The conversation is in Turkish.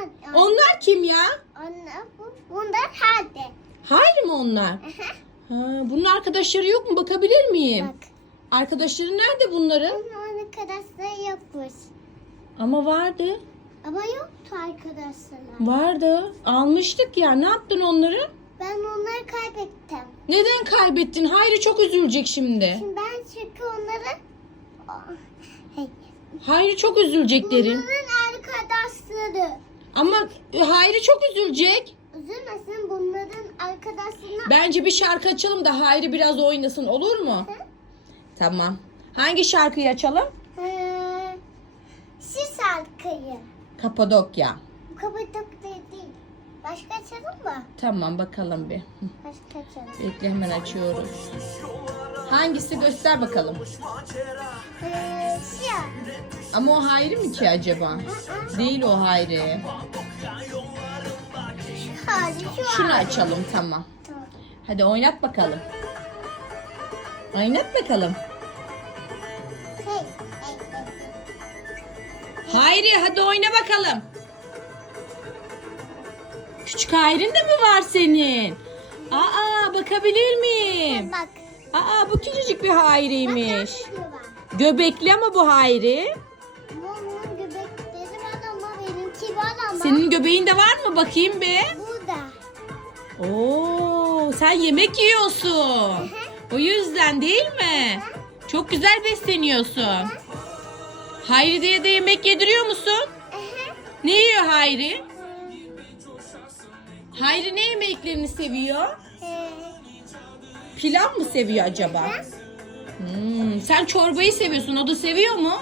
hadi. Onlar kim ya? Onlar bu. Bunlar hadi. Hayır mı onlar? Aha, Ha, bunun arkadaşları yok mu? Bakabilir miyim? Bak. Arkadaşları nerede bunların? Onun arkadaşları yokmuş. Ama vardı. Ama yoktu arkadaşlar. Vardı. Almıştık ya. Ne yaptın onları? Ben onları kaybettim. Neden kaybettin? Hayri çok üzülecek şimdi. Şimdi ben çünkü onları... Hayri çok üzülecek derin. Bunların arkadaşları. Ama e, Hayri çok üzülecek. Üzülmesin bunların arkadaşlarına... Bence bir şarkı açalım da Hayri biraz oynasın olur mu? Hı? Tamam. Hangi şarkıyı açalım? Ee, şu şarkıyı. Kapadokya. Kapatık değil. Başka açalım mı? Tamam bakalım bir. Başka açalım. Bekle hemen açıyoruz. Hangisi göster bakalım. Ee, şu. Ama o Hayri mi ki acaba? Değil o Hayri. Hadi şu Şunu an. açalım tamam. Hadi oynat bakalım. Oynat bakalım. Hayri hadi oyna bakalım. Küçük Hayri'nin de mi var senin? Aa bakabilir miyim? Bak. Aa bu küçücük bir Hayri'ymiş. Göbekli ama bu Hayri. Var ama. Senin göbeğinde var mı bakayım be? Burada. Oo sen yemek yiyorsun. O yüzden değil mi? Çok güzel besleniyorsun. Hayri diye de yemek yediriyor musun? Ne yiyor Hayri? Hayri ne yemeklerini seviyor? Ee, Pilav mı seviyor acaba? Hmm, sen çorbayı seviyorsun. O da seviyor mu?